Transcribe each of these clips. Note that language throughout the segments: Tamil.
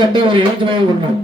கட்டி ஒரு 70 ரூபாய் கொடுக்கணும்.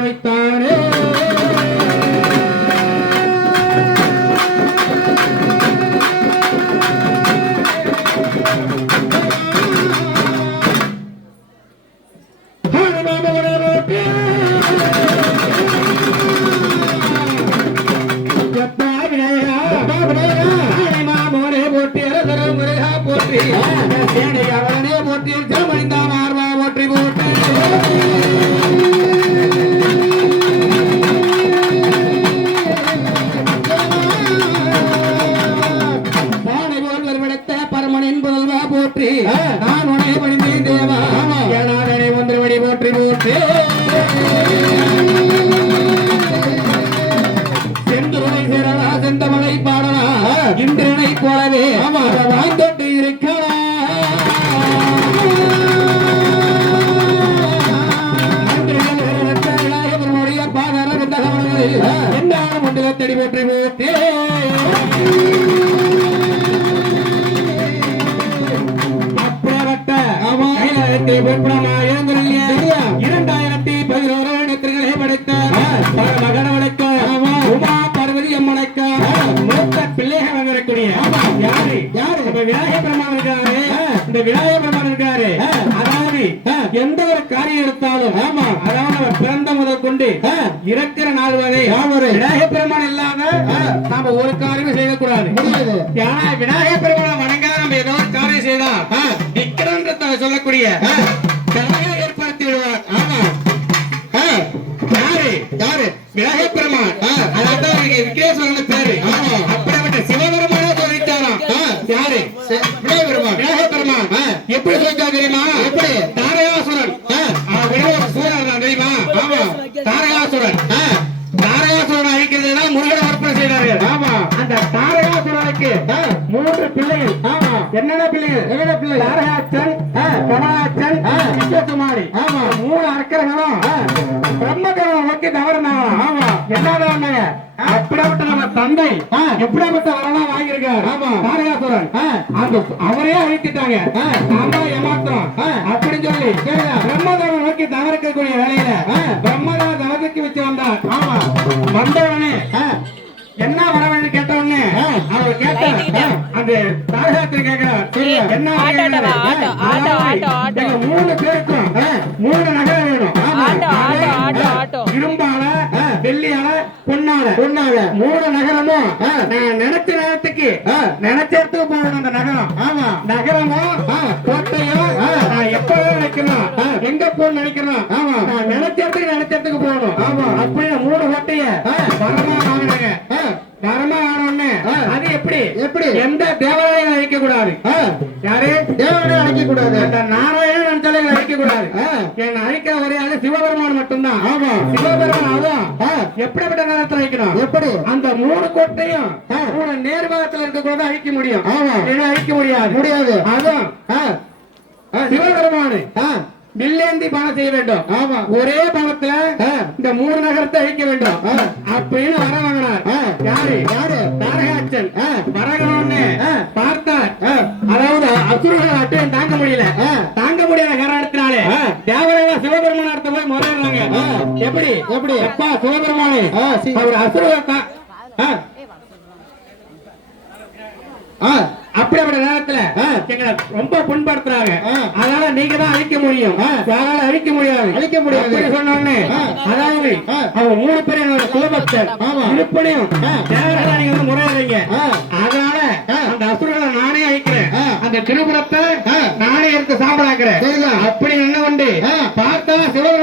வைத்தானே போற்றி ஜமனிந்தான் ஆர்வா போற்றி போற்றி போற்றி நான் உன்னை பணிந்தேன் தேவா ஏனாதனை ஒன்றுபடி போற்றி போற்றி செந்துருளை சேரலா செந்தமலை பாடலா இந்திரனை போலவே வாய்ந்தொட்டு இருக்கிறா பாதர என்னாலும் ஒன்றில் தேடி போற்றி போற்றி உமா பார்வதி அம்மனுக்க மூத்த பிள்ளைகள் வந்திருக்கூடிய யாரு விநாயக பெருமான் இருக்காரு. இந்த விநாயக பெருமான் இருக்காரு, அதாவது எந்த ஒரு காரியம் எடுத்தாலும் அதாவது அவர் பிறந்த முதல் கொண்டு இறக்கிற நாள் வரை விநாயக பெருமான் இல்லாம நாம ஒரு காரியமே செய்யக்கூடாது. ஏன்னா விநாயக பெருமானை வணங்காத நம்ம ஏதோ ஒரு காரியம் செய்தா விக்கிரன்ற சொல்லக்கூடிய கலையை ஏற்படுத்தி விடுவார். யாரு விநாயக பெருமான், அதான் விக்னேஸ்வரன் பேரு. அப்படிப்பட்ட சிவபெருமான சொல்லிட்டாராம். யாரு விநாயக பெருமான் எப்படி சொல்லிட்டா தெரியுமா? எப்படி தாரகாசுரன் சூரன் தெரியுமா? தாரகாசுரன் அழிக்கிறதுனா முருகனை அர்ப்பணம் செய்தார்கள். அந்த தாரகாசுரனுக்கு 3 பிள்ளைகள். என்னென்ன பிள்ளைகள்? தாரகாச்சன், கமலாச்சன், விஸ்வகுமாரி. 3 அரக்கர்களும் பிரம்மகரம் நோக்கி தவறுனாங்க. என்னதான் அப்படிப்பட்ட நம்ம தந்தை எப்படிப்பட்ட வரலாம் வாங்கியிருக்காரு தாரகாசுரன். அவரே அழித்துட்டாங்க, நாம ஏமாத்துறோம் அப்படின்னு சொல்லி பிரம்மதேவன் நோக்கி தவறுக்கக்கூடிய வேலையில பிரம்மதேவன் தவறுக்கு வச்சு வந்தார். வந்தவனே என்ன வர வேண்டும் கேட்ட உடனே அவர் கேட்ட அந்த தாரகாத்திரி கேட்கிறார், என்ன 3 பேருக்கும் 3 நகை வேணும். இரும்பால, வெள்ளியால, பொன்னால 3 நகரமும் நான் நினைச்ச நேரத்துக்கு நினைச்ச இடத்துக்கு போகணும். அந்த நகரமும் கோட்டையும் நான் எப்ப நினைக்கணும், எங்க போகணும் நினைக்கணும், நான் நினைச்ச இடத்துக்கு போகணும். அப்படின்னு 3 கோட்டைய வரமா வாங்கினாங்க. வரமா ஆனோன்னு அது எப்படி எந்த தேவாலயம் அழிக்க கூடாது. யாரு தேவாலயம் அழிக்க கூடாது, அந்த நாராயணன் சிலைகளை அழிக்க கூடாது. என்ன அழிக்க ஒரே ஆளு சிவபெருமான் மட்டும்தான். சிவபெருமான் அதான் எப்படிப்பட்ட நேரத்தில் அழிக்கணும், எப்படி அந்த 3 கோட்டையும் 3 நேர்வாகத்தில் இருக்கக்கூடாது அழிக்க முடியும். அழிக்க முடியாது. அதான் சிவபெருமானு வில்லேந்தி பானம் செய்ய வேண்டும். ஒரே பானத்துல இந்த 3 நகரத்தை அழிக்க வேண்டும் அப்படின்னு வர வாங்கினார். யாரு தாரகாச்சன் வரகணும்னு பார்த்தார். அதாவது அசுரர்கள் அட்டையும் தாங்க முடியாத காரணத்தினாலே தேவரையா சிவபெருமான இடத்த போய் முறையிடுறாங்க. எப்படி எப்பா சிவபெருமானே அவர் அசுரர்கள் அப்படிப்பட்ட நேரத்துல எங்களை ரொம்ப புண்படுத்துறாங்க, அதனால நீங்க தான் அழிக்க முடியும், அழிக்க முடியாது சொன்னோடனே அதாவது அவங்க 3 பேரும் சிவபக்தர் இருப்பனையும் தேவரையா நீங்க வந்து முறையிடுறீங்க. அதனால அந்த அசுரர்களை நானே அழிக்கிறேன், அந்த திருபுரத்தை நானே எடுத்து சாம்பலாக்குறேன். அப்படி என்ன கொண்டு பார்த்தா சிவபெருமான்